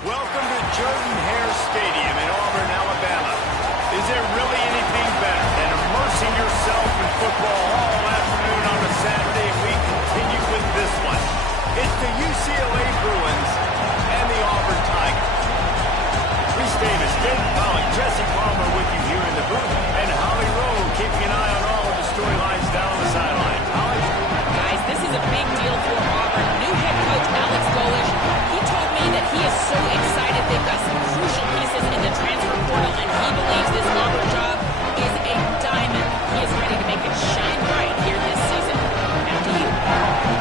Welcome to Jordan-Hare Stadium in Auburn, Alabama. Is there really anything better than immersing yourself in football all afternoon on a Saturday? And we continue with this one. It's the UCLA Bruins and the Auburn Tigers. Reese Davis, Dave Pollock, Jesse Palmer with you here in the booth, and Holly Rowe keeping an eye on all of the storylines down on the sideline. Holly? Guys, this is a big deal for Auburn. New head coach Alex Golesh, he told me that he is so excited they've got some crucial pieces in the transfer portal, and he believes this Auburn job is a diamond. He is ready to make it shine bright here this season. Now to you.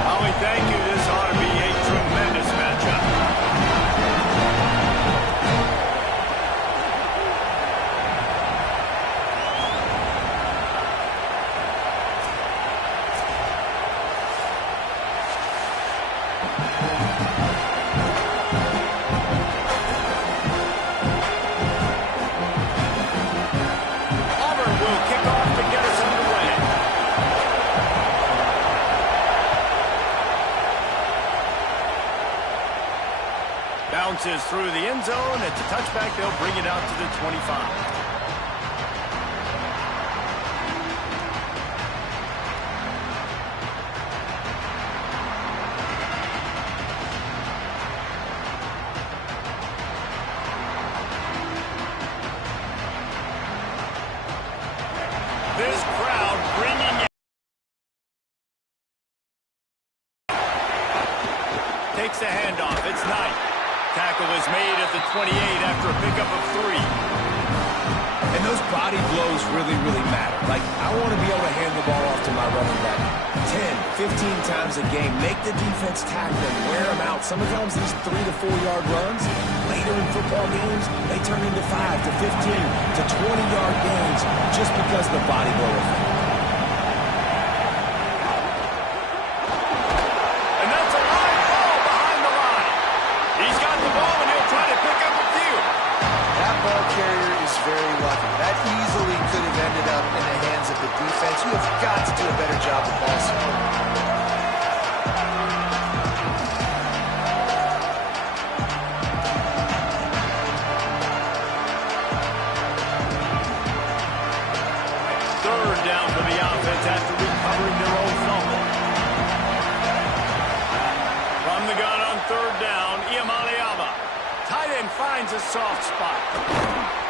Holly, thank you. This ought to be a tremendous matchup. Bounces through the end zone. It's a touchback. They'll bring it out to the 25. This crowd bringing it. Takes the handoff. It's Knight. Tackle is made at the 28 after a pickup of 3. And those body blows really, really matter. Like, I want to be able to hand the ball off to my running back 10, 15 times a game. Make the defense tackle them, wear them out. Sometimes these 3 to 4 yard runs, later in football games, they turn into 5 to 15 to 20-yard gains just because of the body blow effect. Defense, you have got to do a better job of ball support. Third down for the offense after recovering their own fumble. From the gun on third down, Iamaleava. Tight end finds a soft spot.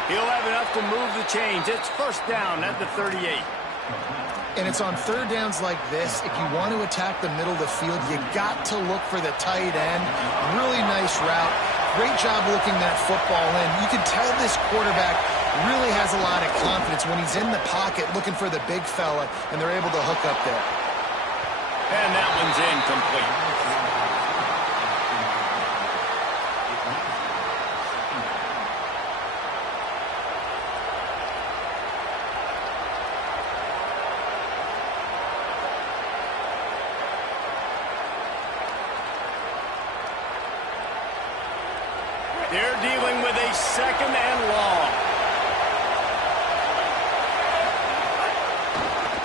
He'll have enough to move the chains. It's first down at the 38. And it's on third downs like this, if you want to attack the middle of the field, you got to look for the tight end. Really nice route. Great job looking that football in. You can tell this quarterback really has a lot of confidence when he's in the pocket looking for the big fella, and they're able to hook up there. And that one's incomplete. They're dealing with a second and long.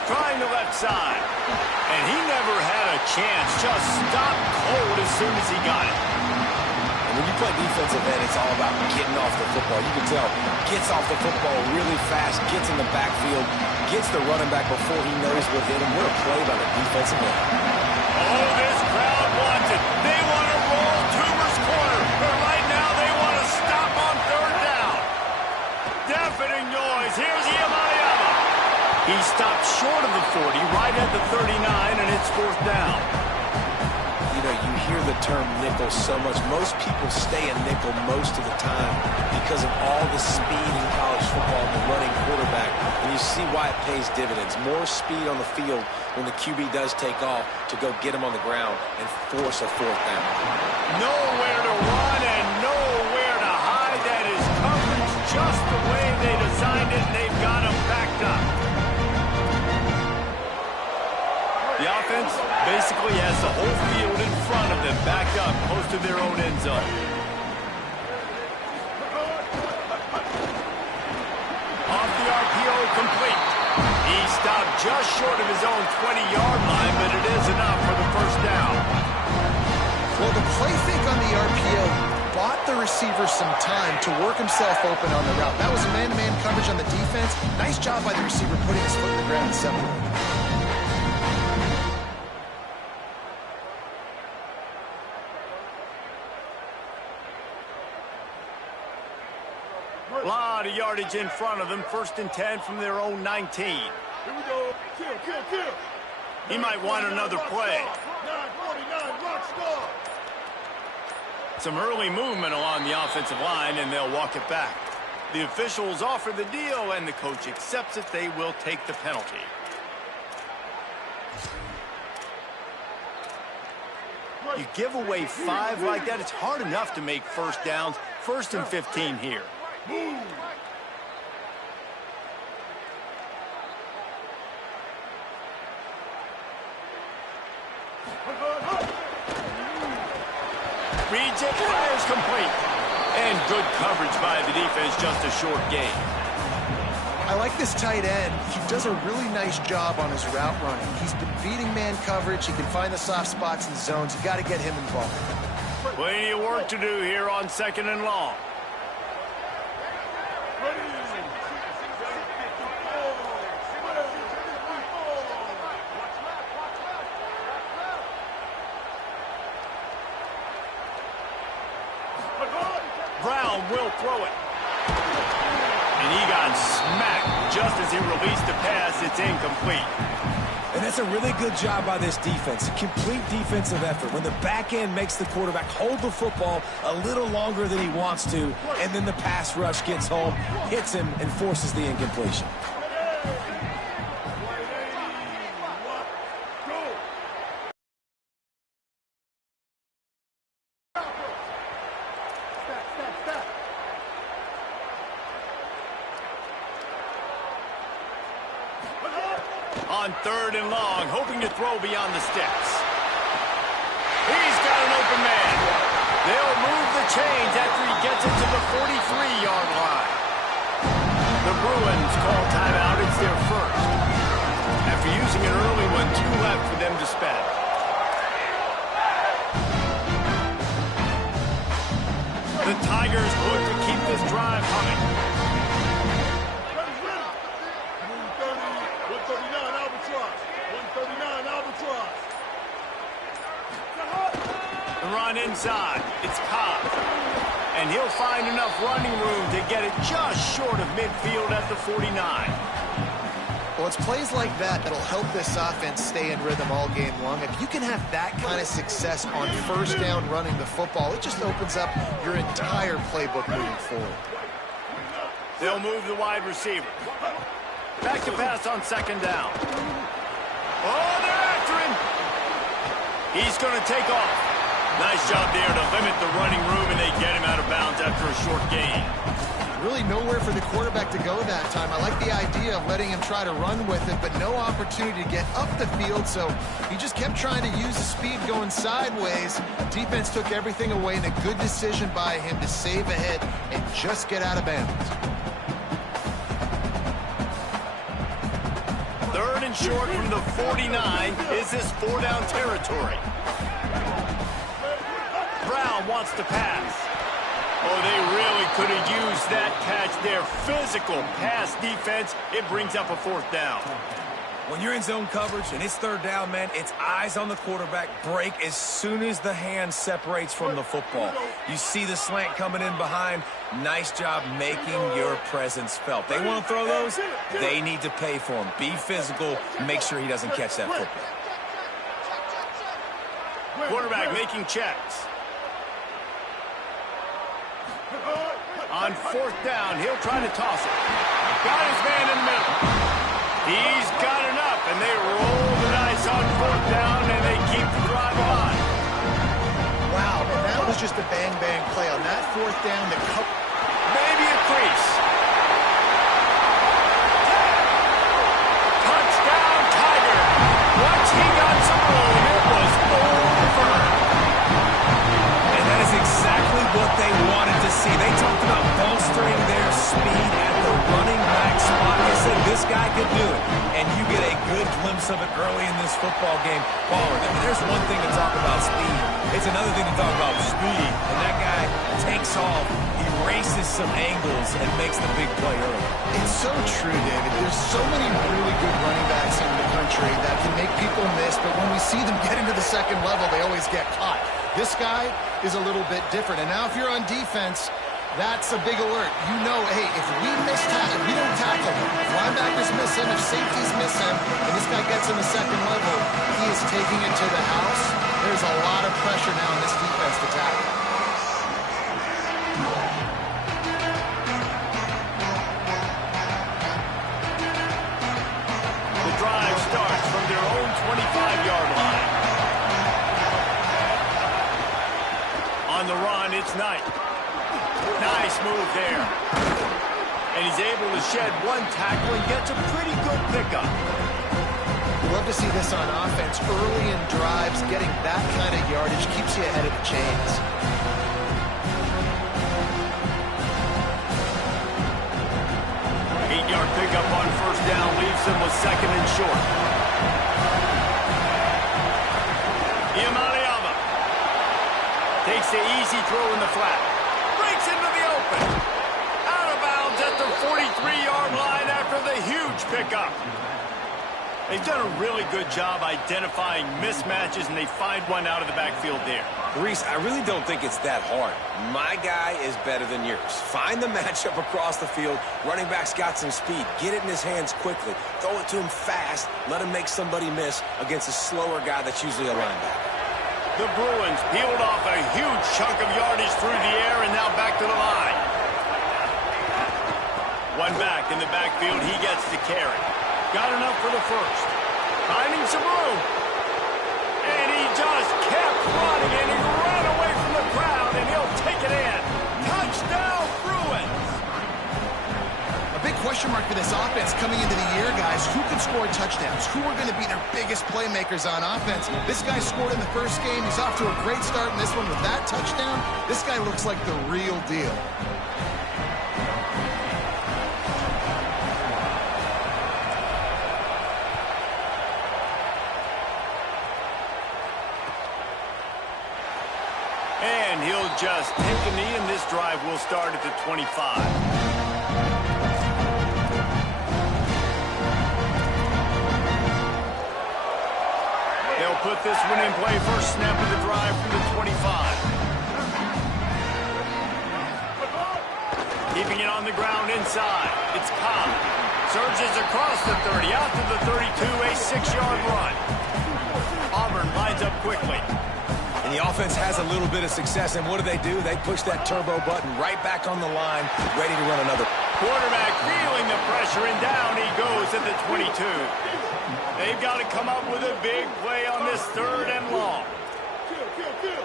Trying the left side. And he never had a chance. Just stopped cold as soon as he got it. And when you play defensive end, it's all about getting off the football. You can tell, gets off the football really fast, gets in the backfield, gets the running back before he knows what hit him. What a play by the defensive end. Oh, this crowd wants it. They want to roll Toomer's corner. But right now, they want to stop on third down. Deafening noise. Here's Iamaleava. He stopped short of the 40, right at the 39, and it's fourth down. You know, you hear the term nickel so much. Most people stay a nickel most of the time because of all the speed in college football and the running quarterback. And you see why it pays dividends. More speed on the field when the QB does take off to go get him on the ground and force a fourth down. Nowhere to run and nowhere to hide. That is coverage just the way they designed it, and they've got him backed up. The offense basically has the whole field in front of them, backed up close to their own end zone. Off the RPO, complete. He stopped just short of his own 20-yard line, but it is enough for the first down. Well, the play fake on the RPO bought the receiver some time to work himself open on the route. That was man-to-man coverage on the defense. Nice job by the receiver putting his foot in the ground and separating. A lot of yardage in front of them. First and 10 from their own 19. Here we go. Kill. He might want another play. 949, rock star. Some early movement along the offensive line, and they'll walk it back. The officials offer the deal, and the coach accepts it. They will take the penalty. You give away 5 like that, it's hard enough to make first downs. First and 15 here. Move. Reads it, fires complete. And good coverage by the defense, just a short gain. I like this tight end. He does a really nice job on his route running. He's been beating man coverage. He can find the soft spots and zones. You got to get him involved. Plenty of work to do here on second and long. Brown will throw it. And he got smacked just as he released the pass. It's incomplete. And that's a really good job by this defense. Complete defensive effort. When the back end makes the quarterback hold the football a little longer than he wants to, and then the pass rush gets home, hits him, and forces the incompletion. On 3rd and long, hoping to throw beyond the sticks. He's got an open man. They'll move the chains after he gets it to the 43-yard line. The Bruins call timeout. It's their first. After using an early one, 2 left for them to spend. The Tigers look to keep this drive humming. 139 Albatross. The run inside. It's Cobb. And he'll find enough running room to get it just short of midfield at the 49. Well, it's plays like that that'll help this offense stay in rhythm all game long. If you can have that kind of success on 1st down running the football, it just opens up your entire playbook moving forward. They'll move the wide receiver. Back to pass on 2nd down. Oh, they're after him. He's going to take off. Nice job there to limit the running room, and they get him out of bounds after a short gain. Really nowhere for the quarterback to go that time. I like the idea of letting him try to run with it, but no opportunity to get up the field, so he just kept trying to use the speed going sideways. Defense took everything away, and a good decision by him to save a hit and just get out of bounds. 3rd and short from the 49. Is this 4-down territory? Brown wants to pass. Oh, they really could have used that catch there. Physical pass defense. It brings up a 4th down. When you're in zone coverage and it's 3rd down, man, it's eyes on the quarterback. Break as soon as the hand separates from the football. You see the slant coming in behind. Nice job making your presence felt. They want to throw those. They need to pay for them. Be physical. Make sure he doesn't catch that football. Quarterback making checks. On 4th down, he'll try to toss it. Got his man in the middle. He's got enough, and they roll the dice on 4th down, and they keep the drive alive. Wow, and that was just a bang-bang play on that 4th down. Maybe a crease. Touchdown, Tiger. Once he got some room, it was over. And that is exactly what they wanted to see. They talked about bolstering their speed at the running back spot. They said this guy could do it. And you get a good glimpse of it early in this football game. Pollard, I mean, there's one thing to talk about speed. It's another thing to talk about speed. And that guy takes off, erases some angles, and makes the big play early. It's so true, David. There's so many really good running backs in the country that can make people miss, but when we see them get into the 2nd level, they always get caught. This guy is a little bit different. And now if you're on defense, that's a big alert. You know, hey, if we we don't tackle him, if linebackers miss him, if safeties miss him, and this guy gets in the 2nd level, he is taking it to the house. There's a lot of pressure now on this defense to tackle. The drive starts from their own 25-yard line. On the run, it's Knight. Nice move there. And he's able to shed 1 tackle and gets a pretty good pickup. Love to see this on offense. Early in drives, getting that kind of yardage keeps you ahead of the chains. Eight-yard pickup on 1st down leaves them with 2nd and short. Iamaleava takes the easy throw in the flat. Breaks into the open. Out of bounds at the 43-yard line after the huge pickup. They've done a really good job identifying mismatches, and they find one out of the backfield there. Reese, I really don't think it's that hard. My guy is better than yours. Find the matchup across the field. Running back's got some speed. Get it in his hands quickly. Throw it to him fast. Let him make somebody miss against a slower guy that's usually a linebacker. The Bruins peeled off a huge chunk of yardage through the air and now back to the line. One back in the backfield. He gets to carry. Got enough for the first. Finding some room. And he just kept running, and he ran away from the crowd, and he'll take it in. Touchdown, Bruins! A big question mark for this offense coming into the year, guys. Who can score touchdowns? Who are going to be their biggest playmakers on offense? This guy scored in the first game. He's off to a great start in this one with that touchdown. This guy looks like the real deal. And he'll just take a knee, and this drive will start at the 25. They'll put this one in play. First snap of the drive from the 25. Keeping it on the ground inside. It's Cobb. Surges across the 30, out to the 32, a 6-yard run. Auburn lines up quickly. And the offense has a little bit of success, and what do? They push that turbo button right back on the line, ready to run another. Quarterback feeling the pressure, and down he goes at the 22. They've got to come up with a big play on this 3rd and long. Kill, kill, kill.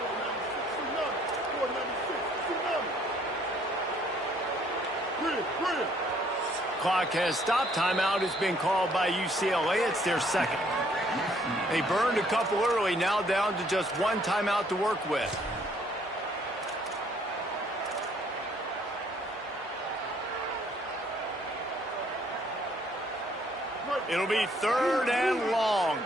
496, 496, 496. Brilliant. Clock has stopped. Timeout has been called by UCLA. It's their second. They burned a couple early, now down to just one timeout to work with. It'll be 3rd and long.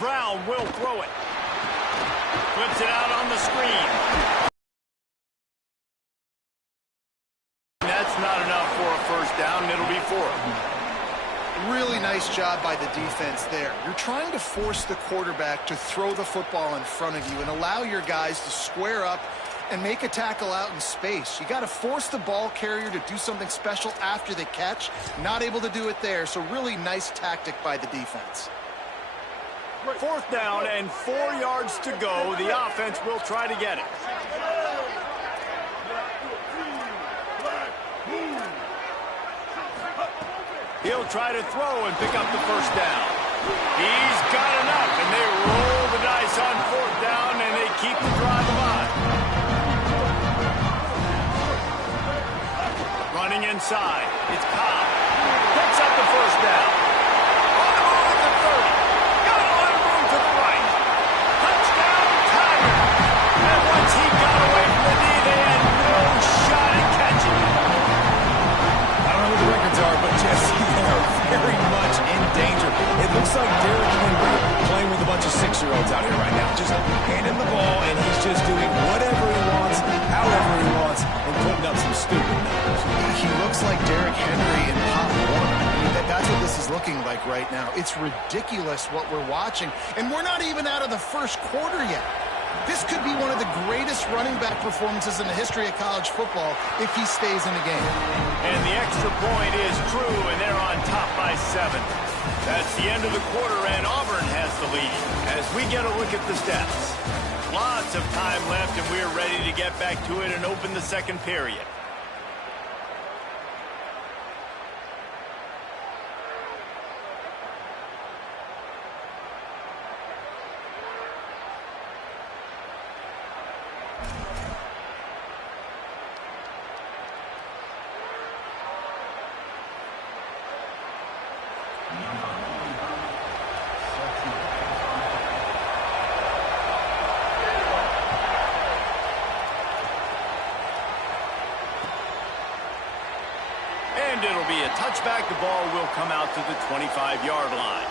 Brown will throw it. Flips it out on the screen. That's not enough for a first down, and it'll be 4th. Really nice job by the defense there. You're trying to force the quarterback to throw the football in front of you and allow your guys to square up and make a tackle out in space. You got to force the ball carrier to do something special after the catch. Not able to do it there, so really nice tactic by the defense. 4th down and 4 yards to go. The offense will try to get it. He'll try to throw and pick up the first down. He's got enough, and they roll the dice on 4th down, and they keep the drive alive. Running inside. It's Cobb. Picks up the first down. On the move at the 30. Got a lot of room to the right. Touchdown, Tiger. And once he got away from the knee, they had no shot at catching him. I don't know what the records are, but Jesse, they are very much in danger. It looks like Derrick Henry playing with a bunch of 6-year-olds out here right now. Just hand him the ball, and he's just doing whatever he wants, however he wants, and putting up some stupid numbers. He looks like Derrick Henry in Pop Warner. I mean, that's what this is looking like right now. It's ridiculous what we're watching, and we're not even out of the first quarter yet. This could be one of the greatest running back performances in the history of college football if he stays in the game. And the extra point is true, and they're on top by 7. That's the end of the quarter, and Auburn has the lead. As we get a look at the stats, lots of time left, and we're ready to get back to it and open the second period. And it'll be a touchback. The ball will come out to the 25-yard line.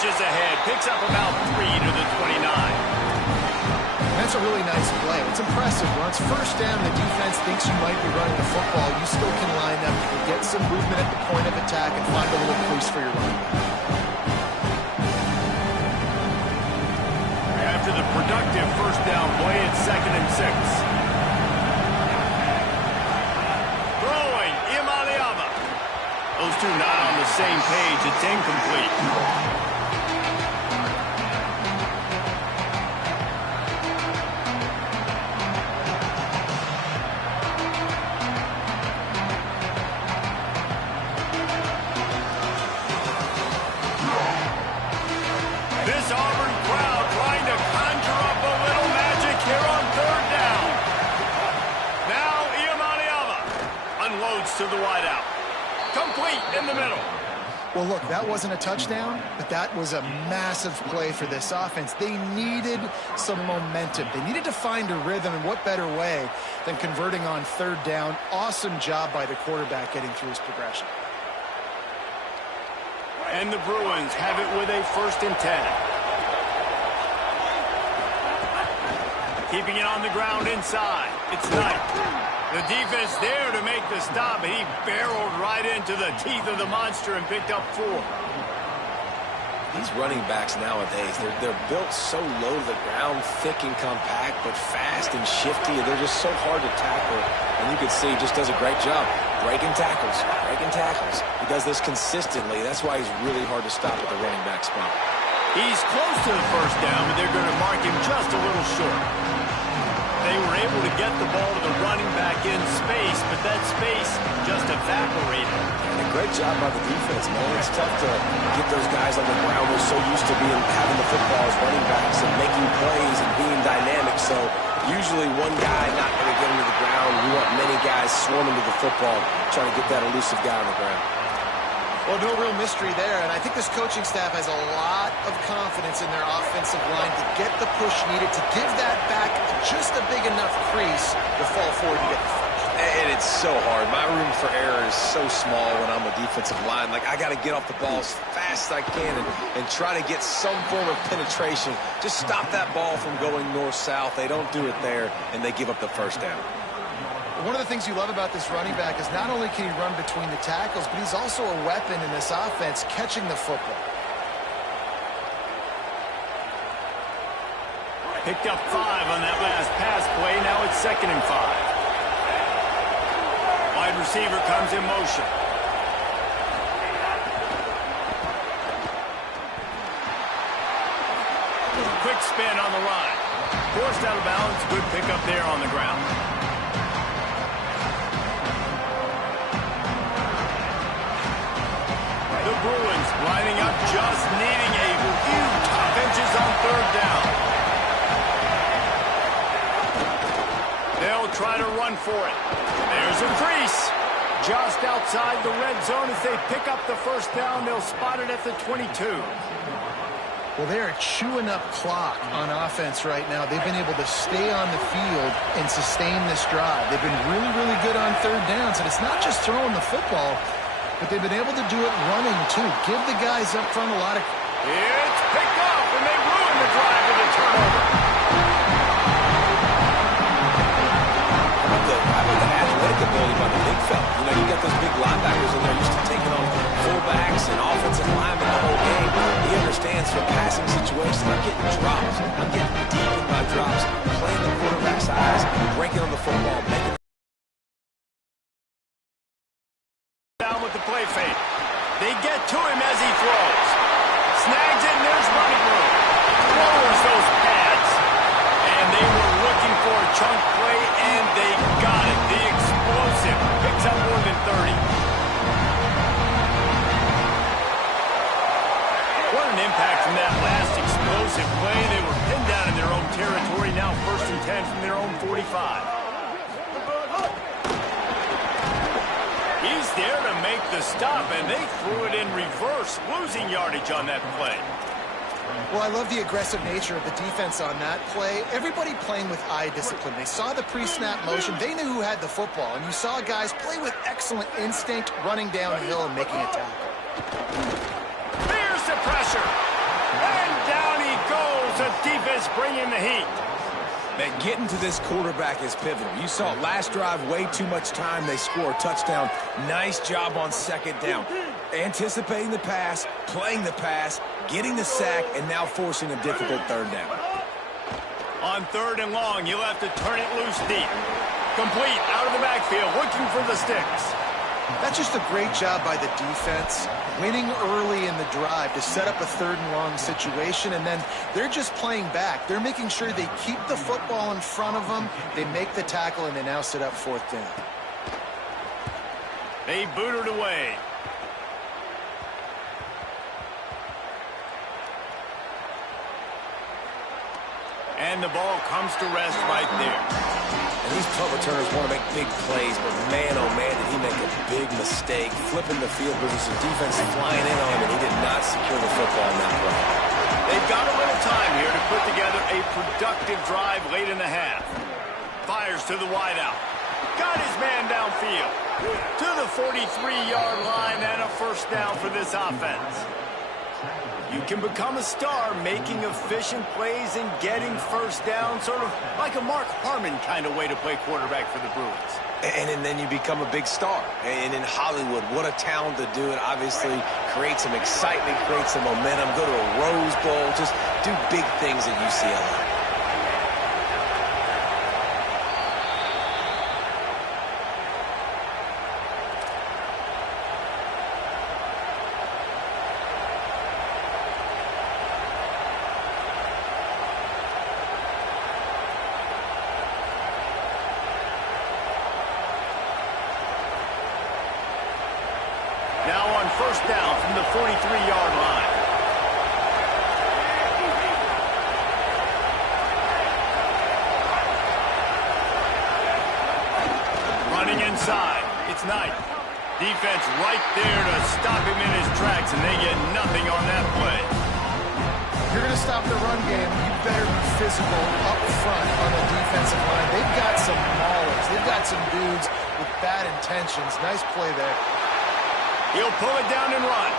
inches ahead. Picks up about 3 to the 29. That's a really nice play. It's impressive. Once first down, the defense thinks you might be running the football. You still can line up. You can get some movement at the point of attack and find a little crease for your running back. After the productive first down play, it's 2nd and 6. Throwing, Imaliama. Those two not on the same page. It's incomplete. This Auburn crowd trying to conjure up a little magic here on 3rd down. Now Imaliama unloads to the wideout. Complete in the middle. Well, look, that wasn't a touchdown, but that was a massive play for this offense. They needed some momentum. They needed to find a rhythm, and what better way than converting on 3rd down. Awesome job by the quarterback getting through his progression. And the Bruins have it with a 1st and 10. Keeping it on the ground inside. It's Knight. The defense there to make the stop, and he barreled right into the teeth of the monster and picked up 4. These running backs nowadays, they're built so low to the ground, thick and compact, but fast and shifty, and they're just so hard to tackle. And you can see he just does a great job breaking tackles, breaking tackles. He does this consistently. That's why he's really hard to stop at the running back spot. He's close to the first down, but they're going to mark him just a little short. They were able to get the ball to the running back in space, but that space just evaporated. And a great job by the defense, man. It's tough to get those guys on the ground. They're so used to having the football as running backs and making plays and being dynamic. So usually one guy not going to get into the ground. You want many guys swarming to the football, trying to get that elusive guy on the ground. Well, no real mystery there, and I think this coaching staff has a lot of confidence in their offensive line to get the push needed, to give that back just a big enough crease to fall forward and get the first. And it's so hard. My room for error is so small when I'm a defensive line. Like, I got to get off the ball as fast as I can and try to get some form of penetration. Just stop that ball from going north-south. They don't do it there, and they give up the first down. One of the things you love about this running back is not only can he run between the tackles, but he's also a weapon in this offense catching the football. Picked up 5 on that last pass play. Now it's 2nd and 5. Wide receiver comes in motion. Quick spin on the line. Forced out of bounds. Good pickup there on the ground. The Bruins lining up, just needing a few top inches on 3rd down. They'll try to run for it. There's a crease. Just outside the red zone. As they pick up the first down, they'll spot it at the 22. Well, they're chewing up clock on offense right now. They've been able to stay on the field and sustain this drive. They've been really, really good on 3rd downs, and it's not just throwing the football, but they've been able to do it running, too. Give the guys up front a lot of... It's picked off, and they ruin the drive with a turnover. How about the athletic ability by the big fella? You know, you got those big linebackers in there used to taking on fullbacks and offensive linemen the whole game. He understands for passing situations. I'm getting drops. I'm getting deep in my drops, playing the quarterback's eyes, breaking on the football, making down with the play fake. They get to him as he throws. Snags it, and there's running room. Lowers those pads. And they were looking for a chunk play, and they got it. The explosive picks up more than 30. What an impact from that last explosive play. They were pinned down in their own territory. Now 1st and 10 from their own 45. He's there to make the stop, and they threw it in reverse, losing yardage on that play. Well, I love the aggressive nature of the defense on that play. Everybody playing with eye discipline. They saw the pre-snap motion. They knew who had the football, and you saw guys play with excellent instinct, running downhill and making a tackle. There's the pressure. the defense bringing the heat. Man, getting to this quarterback is pivotal. You saw last drive, way too much time. They score a touchdown. Nice job on second down. Anticipating the pass, playing the pass, getting the sack, and now forcing a difficult third down. On 3rd and long, you'll have to turn it loose deep. Complete out of the backfield, looking for the sticks. That's just a great job by the defense, winning early in the drive to set up a 3rd and long situation, and then they're just playing back. They're making sure they keep the football in front of them, they make the tackle, and they now set up 4th down. They boot it away. And the ball comes to rest right there. And these punt returners want to make big plays, but man, oh man, did he make a big mistake. Flipping the field position, defense flying in on him, and he did not secure the football in that play. They've got a little time here to put together a productive drive late in the half. Fires to the wideout. Got his man downfield. To the 43-yard line and a 1st down for this offense. You can become a star making efficient plays and getting 1st down, sort of like a Mark Harmon kind of way to play quarterback for the Bruins. And then you become a big star. And in Hollywood, what a talent to do it. Obviously, create some excitement, create some momentum, go to a Rose Bowl, just do big things at UCLA. Now on 1st down from the 43-yard line. Running inside. It's Knight. Defense right there to stop him in his tracks, and they get nothing on that play. If you're going to stop the run game, you better be physical up front on the defensive line. They've got some maulers. They've got some dudes with bad intentions. Nice play there. He'll pull it down and run.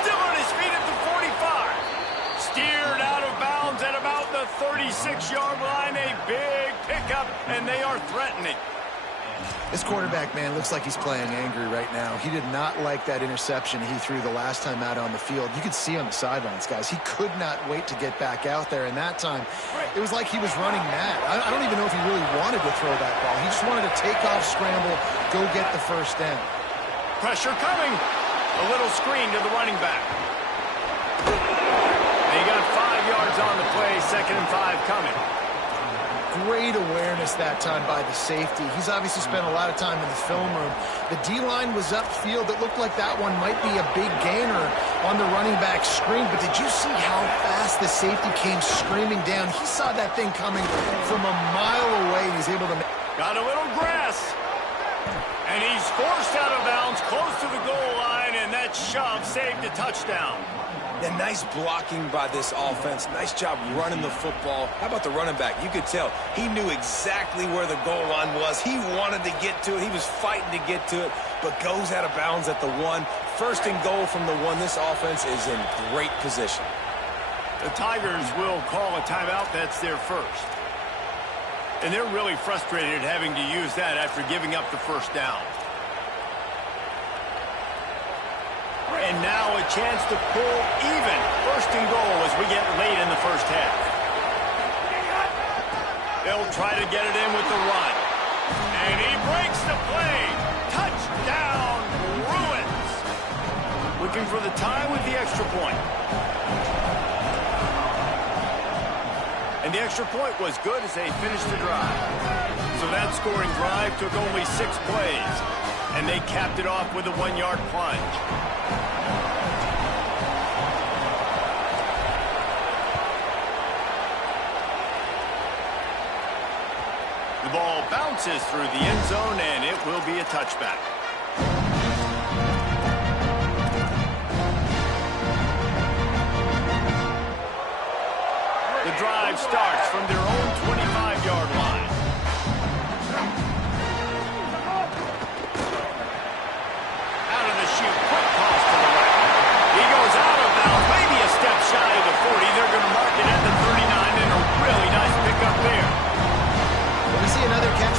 Still on his feet at the 45. Steered out of bounds at about the 36-yard line. A big pickup, and they are threatening. This quarterback, man, looks like he's playing angry right now. He did not like that interception he threw the last time out on the field. You could see on the sidelines, guys. He could not wait to get back out there, and that time, it was like he was running mad. I don't even know if he really wanted to throw that ball. He just wanted to take off, scramble, go get the 1st down. Pressure coming. A little screen to the running back. They got 5 yards on the play. 2nd and 5 coming. Great awareness that time by the safety. He's obviously spent a lot of time in the film room. The D-line was upfield. It looked like that one might be a big gainer on the running back screen. But did you see how fast the safety came screaming down? He saw that thing coming from a mile away. He's able to... Got a little grass. And he's forced out of bounds close to the goal line, and that shove saved a touchdown. And nice blocking by this offense. Nice job running the football. How about the running back? You could tell he knew exactly where the goal line was. He wanted to get to it. He was fighting to get to it, but goes out of bounds at the 1. 1st and goal from the 1. This offense is in great position. The Tigers will call a timeout. That's their 1st. And they're really frustrated having to use that after giving up the 1st down. And now a chance to pull even 1st and goal as we get late in the 1st half. They'll try to get it in with the run. And he breaks the play. Touchdown, Bruins. Looking for the tie with the extra point. And the extra point was good as they finished the drive. So that scoring drive took only 6 plays. And they capped it off with a 1-yard plunge. The ball bounces through the end zone, and it will be a touchback. The drive starts from their own 25-yard line. Out of the chute, quick toss to the right. He goes out of bounds, maybe a step shy of the 40. They're going to mark it at the 39.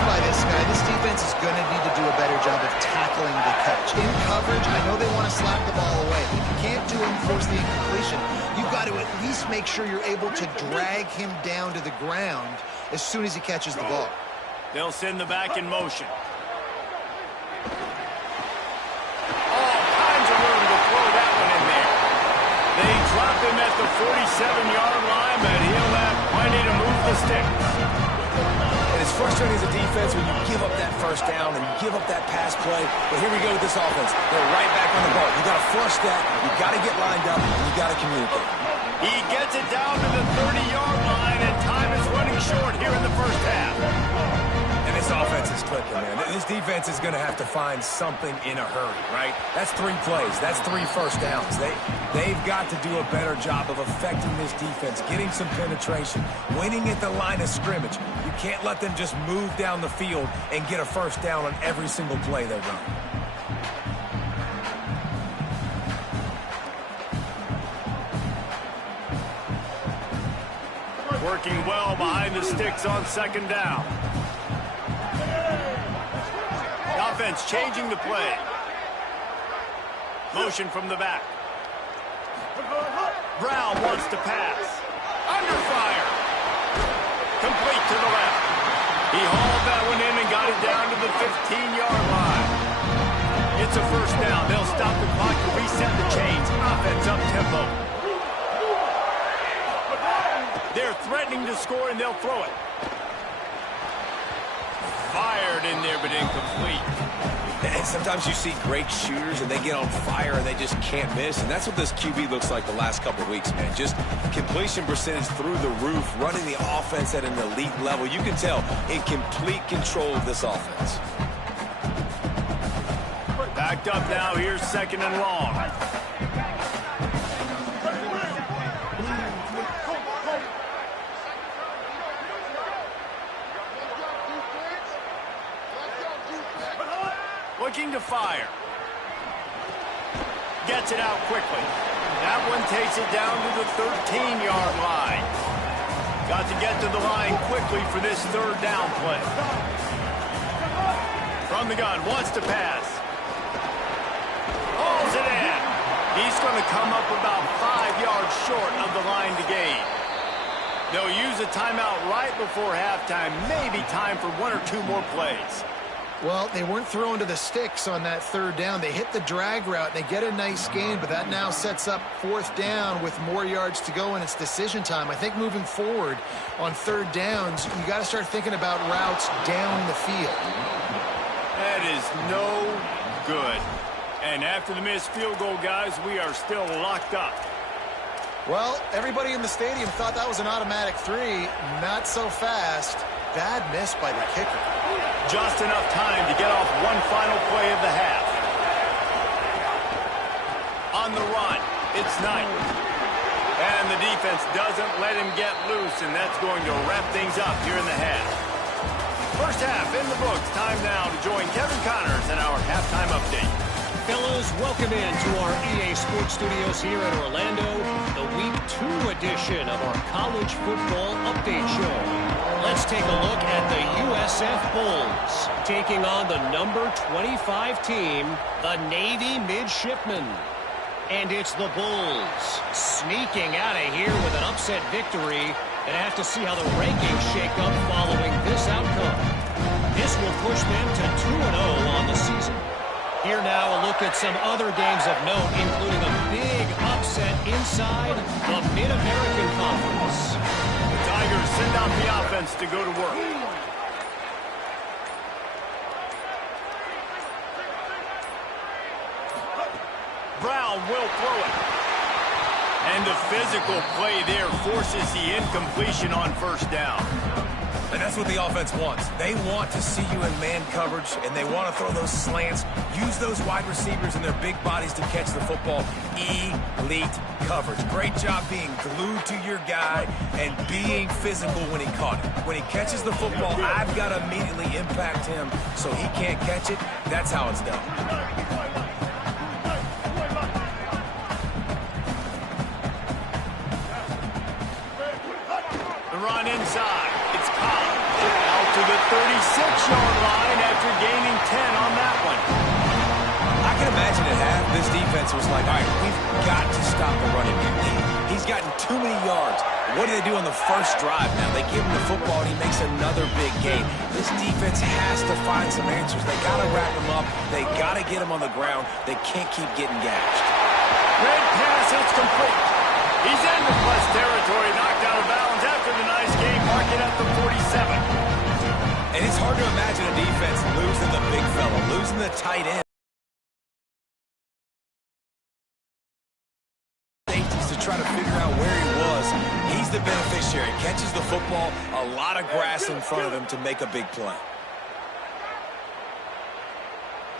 by this guy. This defense is going to need to do a better job of tackling the catch. In coverage, I know they want to slap the ball away. If you can't do it and force the incompletion, you've got to at least make sure you're able to drag him down to the ground as soon as he catches the ball. They'll send the back in motion. They drop him at the 47-yard line, but he'll have plenty to move the sticks. And it's frustrating as a defense when you give up that first down and you give up that pass play. But here we go with this offense. They're right back on the ball. You got to flush that. You got to get lined up. And you got to communicate. He gets it down to the 30-yard line, and time is running short here in the first half. And this offense is clicking, man. This defense is going to have to find something in a hurry, right? That's 3 plays. That's 3 first downs. They've got to do a better job of affecting this defense, getting some penetration, winning at the line of scrimmage. You can't let them just move down the field and get a first down on every single play they run. Working well behind the sticks on second down. The offense changing the play. Motion from the back. Brown wants to pass. Under fire. Complete to the left. He hauled that one in and got it down to the 15-yard line. It's a first down. They'll stop the clock to reset the chains. Offense up tempo. They're threatening to score, and they'll throw it. Fired in there, but incomplete. And sometimes you see great shooters, and they get on fire, and they just can't miss. And that's what this QB looks like the last couple of weeks, man. Just completion percentage through the roof, running the offense at an elite level. You can tell in complete control of this offense. Backed up now. Here's second and long. Looking to fire. Gets it out quickly. That one takes it down to the 13-yard line. Got to get to the line quickly for this third down play. From the gun, wants to pass. Hauls it in. He's going to come up about 5 yards short of the line to gain. They'll use a timeout right before halftime. Maybe time for 1 or 2 more plays. Well, they weren't throwing to the sticks on that third down. They hit the drag route. They get a nice gain, but that now sets up fourth down with more yards to go, and it's decision time. I think moving forward on third downs, you got to start thinking about routes down the field. That is no good. And after the missed field goal, guys, we are still locked up. Well, everybody in the stadium thought that was an automatic 3. Not so fast. Bad miss by the kicker. Just enough time to get off one final play of the half. On the run, it's Knight. And the defense doesn't let him get loose, and that's going to wrap things up here in the half. First half in the books. Time now to join Kevin Connors in our halftime update. Fellas, welcome into our EA Sports Studios here in Orlando, the Week 2 edition of our College Football Update Show. Let's take a look at the USF Bulls, taking on the number 25 team, the Navy Midshipmen. And it's the Bulls sneaking out of here with an upset victory, and have to see how the rankings shake up following this outcome. This will push them to 2-0 on the season. Here now, a look at some other games of note, including a big upset inside the Mid-American Conference. The Tigers send out the offense to go to work. Brown will throw it. And the physical play there forces the incompletion on first down. And that's what the offense wants. They want to see you in man coverage, and they want to throw those slants, use those wide receivers and their big bodies to catch the football. Elite coverage. Great job being glued to your guy and being physical when he caught it. When he catches the football, I've got to immediately impact him so he can't catch it. That's how it's done. The run inside. It's Collins out to the 36-yard defense was like, all right, we've got to stop the running back. He's gotten too many yards. What do they do on the first drive now? They give him the football, and he makes another big gain. This defense has to find some answers. They got to wrap him up. They got to get him on the ground. They can't keep getting gashed. Red pass, it's complete. He's in the plus territory, knocked out of bounds after the nice game, marking at the 47. And it's hard to imagine a defense losing the big fella, losing the tight end. Safeties to try to figure out where he was. He's the beneficiary. Catches the football, a lot of grass in front of him to make a big play.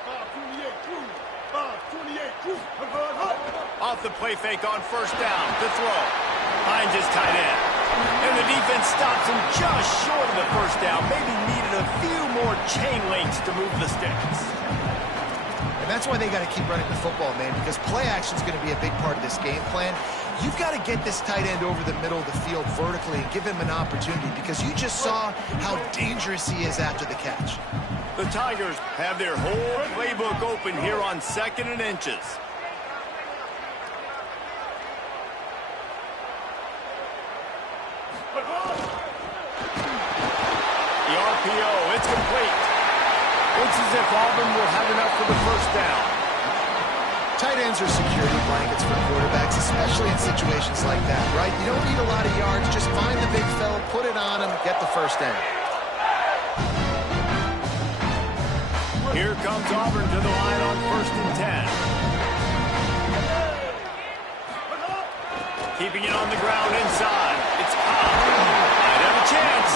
528, Off the play fake on first down. To throw. Finds his tight end. And the defense stops him just short of the first down. Maybe needed a few more chain links to move the sticks. And that's why they got to keep running the football, man, because play action is going to be a big part of this game plan. You've got to get this tight end over the middle of the field vertically and give him an opportunity, because you just saw how dangerous he is after the catch. The Tigers have their whole playbook open here on 2nd and inches. The RPO, it's complete. Looks as if Auburn will have enough for the first down. Tight ends are security blankets for quarterbacks, especially in situations like that, right? You don't need a lot of yards. Just find the big fella, put it on him, get the first down. Here comes Auburn to the line on 1st and 10. Keeping it on the ground inside. It's Cobb. Might have a chance.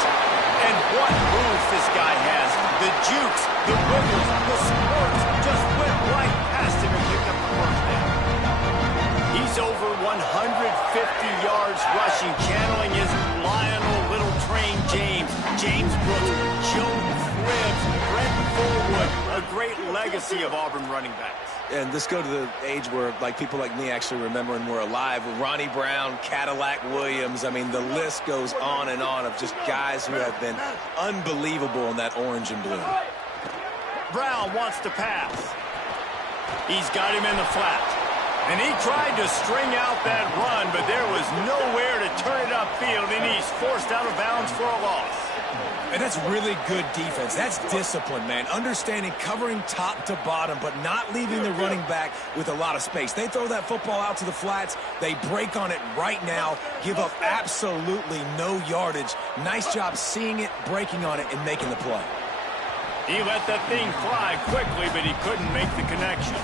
And what moves this guy has. The jukes, the wiggles, the squirts just went right past him and picked up the first down. He's over 150 yards rushing, channeling his Lionel Little Train James, James Brooks, Joe Cribbs, Brent Fullwood, a great legacy of Auburn running backs. And let's go to the age where, like, people like me actually remember and were alive with Ronnie Brown, Cadillac Williams. I mean, the list goes on and on of just guys who have been unbelievable in that orange and blue. Brown wants to pass. He's got him in the flat. And he tried to string out that run, but there was nowhere to turn it upfield, and he's forced out of bounds for a loss. And that's really good defense. That's discipline, man. Understanding covering top to bottom, but not leaving the running back with a lot of space. They throw that football out to the flats. They break on it right now, give up absolutely no yardage. Nice job seeing it, breaking on it, and making the play. He let that thing fly quickly, but he couldn't make the connection.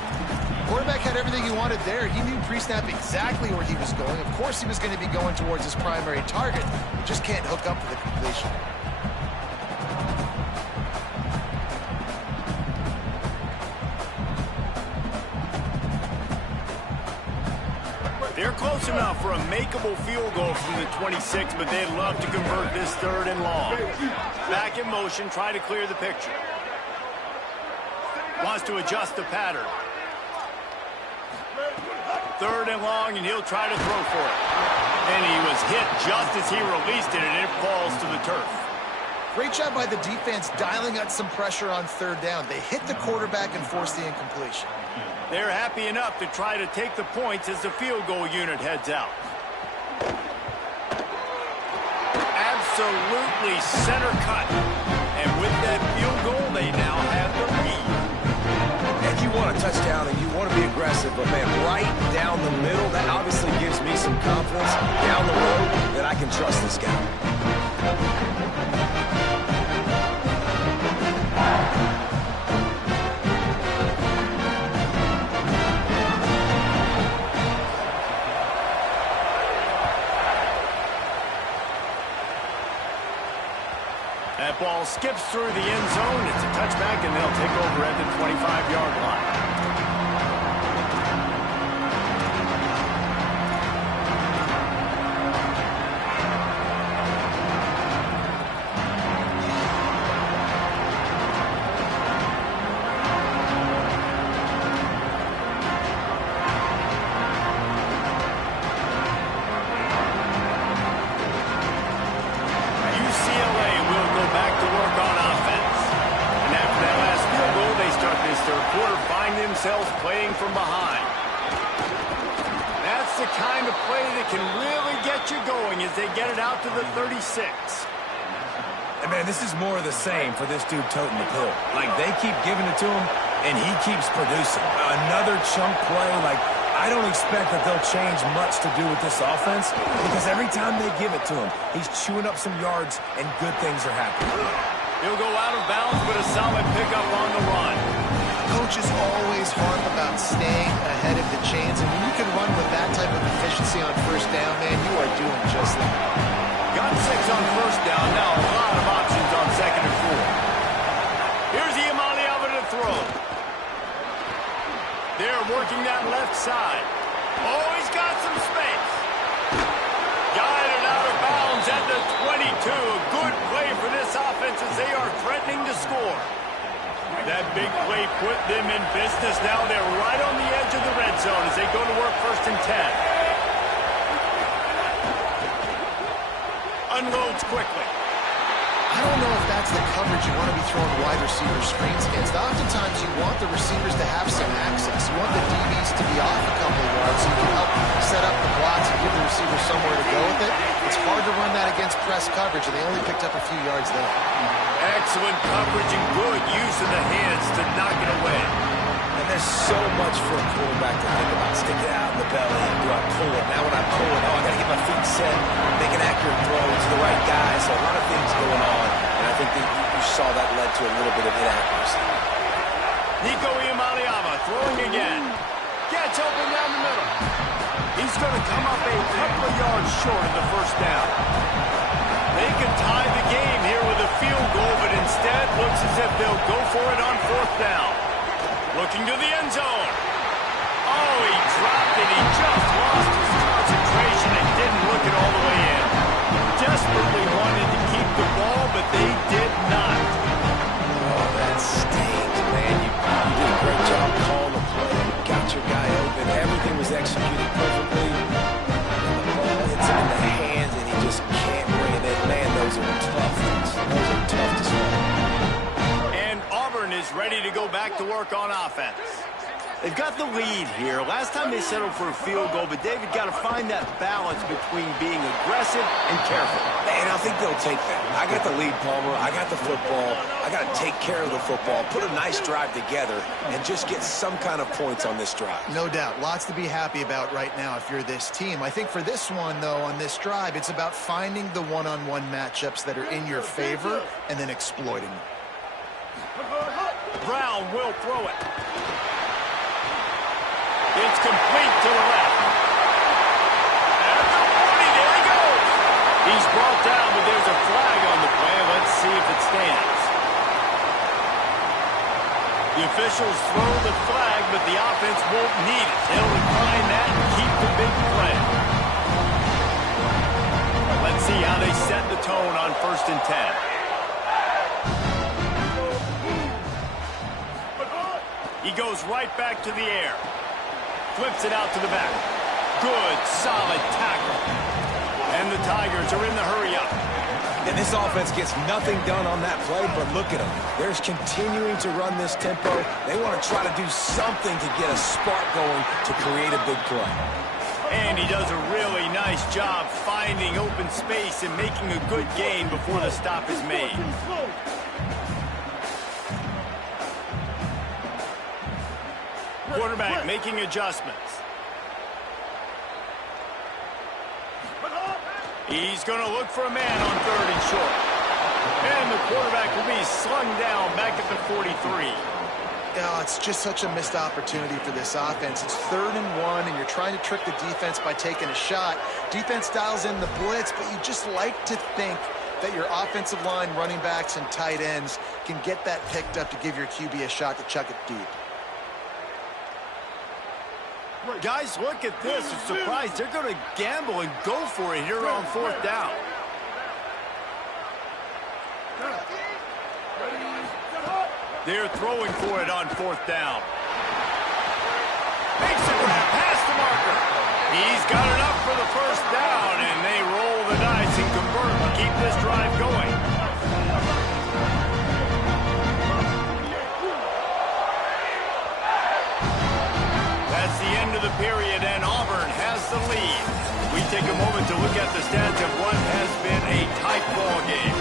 Quarterback had everything he wanted there. He knew pre-snap exactly where he was going. Of course he was going to be going towards his primary target. He just can't hook up for the completion. They're close enough for a makeable field goal from the 26, but they'd love to convert this 3rd and long. Back in motion, try to clear the picture. Wants to adjust the pattern. 3rd and long, and he'll try to throw for it. And he was hit just as he released it, and it falls to the turf. Great job by the defense dialing out some pressure on 3rd down. They hit the quarterback and forced the incompletion. They're happy enough to try to take the points as the field goal unit heads out. Absolutely center cut. And with that field goal, they now have the lead. If you want a touchdown and you want to be aggressive, but, man, right down the middle, that obviously gives me some confidence down the road that I can trust this guy. That ball skips through the end zone. It's a touchback, and they'll take over at the 25-yard line. Themselves playing from behind. the kind of play that can really get you going as they get it out to the 36. And, man, this is more of the same for this dude toting the pill. Like, they keep giving it to him, and he keeps producing. Another chunk play, like, I don't expect that they'll change much to do with this offense because every time they give it to him, he's chewing up some yards, and good things are happening. He'll go out of bounds, but a solid pickup on the run. Coaches always harp about staying ahead of the chains, and when you can run with that type of efficiency on first down, man, you are doing just that. Got 6 on first down. Now a lot of options on 2nd and 4. Here's Iamaleava to throw. They're working that left side. Oh, he's got some space. Guided out of bounds at the 22. A good play for this offense as they are threatening to score. That big play put them in business. Now they're right on the edge of the red zone as they go to work 1st and 10. Unloads quickly. I don't know if that's the coverage you want to be throwing wide receiver screens against. Oftentimes you want the receivers to have some access. You want the DBs to be off a couple of yards so you can help set up the blocks and give the receiver somewhere to go with it. It's hard to run that against press coverage, and they only picked up a few yards there. Excellent coverage and good use of the hands to knock it away. And there's so much for a quarterback to think about. Stick it out in the belly. Do I pull it? Now when I pull it, I got to get my feet set, make an accurate throw to the right guy. So a lot of things going on. And I think that you saw that led to a little bit of inaccuracy. Nico Iamaleava throwing again. Gets open down the middle. He's going to come up a couple of yards short of the first down. They could tie the game here with a field goal, but instead looks as if they'll go for it on 4th down. Looking to the end zone. Oh, he dropped it. He just lost his concentration and didn't look it all the way in. Desperately wanted to keep the ball, but they did not. Oh, that stinks, man. You did a great job calling the play. You got your guy open. Everything was executed perfectly. And the ball hits him in the hands, and he just can't bring it in. Man, those are tough things. Those are tough to swallow. Is ready to go back to work on offense. They've got the lead here. Last time they settled for a field goal, but David got to find that balance between being aggressive and careful. And I think they'll take that. I got the lead, Palmer. I got the football. I got to take care of the football, put a nice drive together, and just get some kind of points on this drive. No doubt. Lots to be happy about right now if you're this team. I think for this one, though, on this drive, it's about finding the one-on-one matchups that are in your favor and then exploiting them. Brown will throw it. It's complete to the left. At the 40, there he goes. He's brought down, but there's a flag on the play. Let's see if it stands. The officials throw the flag, but the offense won't need it. They'll decline that and keep the big play. Let's see how they set the tone on 1st and 10. He goes right back to the air. Flips it out to the back. Good, solid tackle. And the Tigers are in the hurry-up. And this offense gets nothing done on that play, but look at them. They're continuing to run this tempo. They want to try to do something to get a spark going to create a big play. And he does a really nice job finding open space and making a good gain before the stop is made. Quarterback making adjustments. He's going to look for a man on 3rd and short. And the quarterback will be slung down back at the 43. Oh, it's just such a missed opportunity for this offense. It's 3rd and 1, and you're trying to trick the defense by taking a shot. Defense dials in the blitz, but you just like to think that your offensive line, running backs, and tight ends can get that picked up to give your QB a shot to chuck it deep. Guys, look at this. I'm surprised they're going to gamble and go for it here on 4th down. They're throwing for it on 4th down. Makes a grab past the marker. He's got enough for the first down, and they roll the dice and convert to keep this drive going. That's the end of the period, and Auburn has the lead. We take a moment to look at the stats of what has been a tight ball game.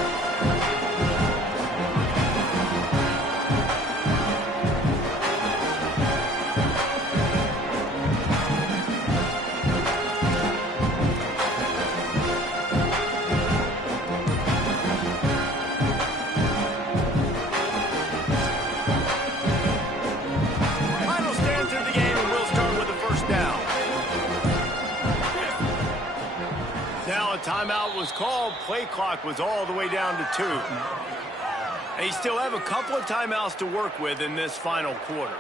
Timeout was called. Play clock was all the way down to 2. They still have a couple of timeouts to work with in this final quarter.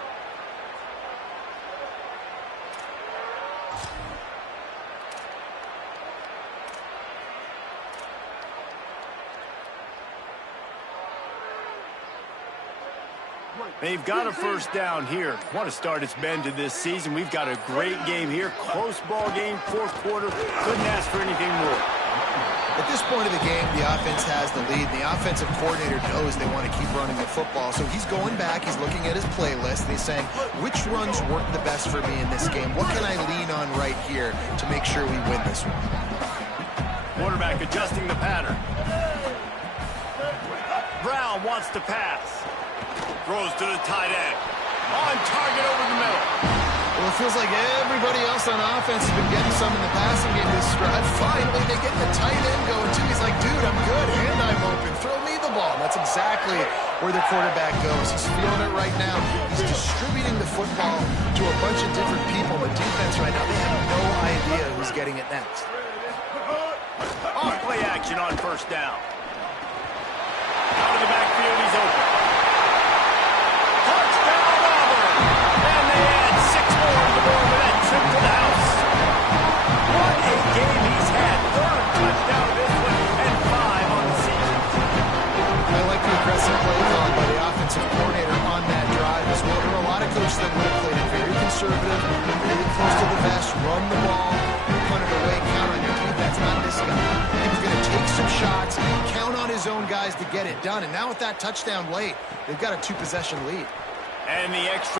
They've got a first down here. What a start it's been to this season. We've got a great game here. Close ball game, fourth quarter. Couldn't ask for anything more. At this point of the game, the offense has the lead. The offensive coordinator knows they want to keep running the football. So he's going back. He's looking at his playlist. And he's saying, which runs work the best for me in this game? What can I lean on right here to make sure we win this one? Quarterback adjusting the pattern. Brown wants to pass. Throws to the tight end. On target over the middle. Well, it feels like everybody else on offense has been getting some in the passing game this drive. Finally, they get the tight end going, too. He's like, dude, I'm good, and I'm open. Throw me the ball. That's exactly where the quarterback goes. He's feeling it right now. He's distributing the football to a bunch of different people. The defense right now, they have no idea who's getting it next. Off play action on first down. Out of the backfield, he's open. What a game he's had. Third touchdown this one and 5 on the season. I like the aggressive play call by the offensive coordinator on that drive as well. There are a lot of coaches that would have played it very conservative, really close to the vest, run the ball, punt it away, count on your defense. Not this guy. He was going to take some shots, count on his own guys to get it done. And now with that touchdown late, they've got a 2-possession lead. And the extra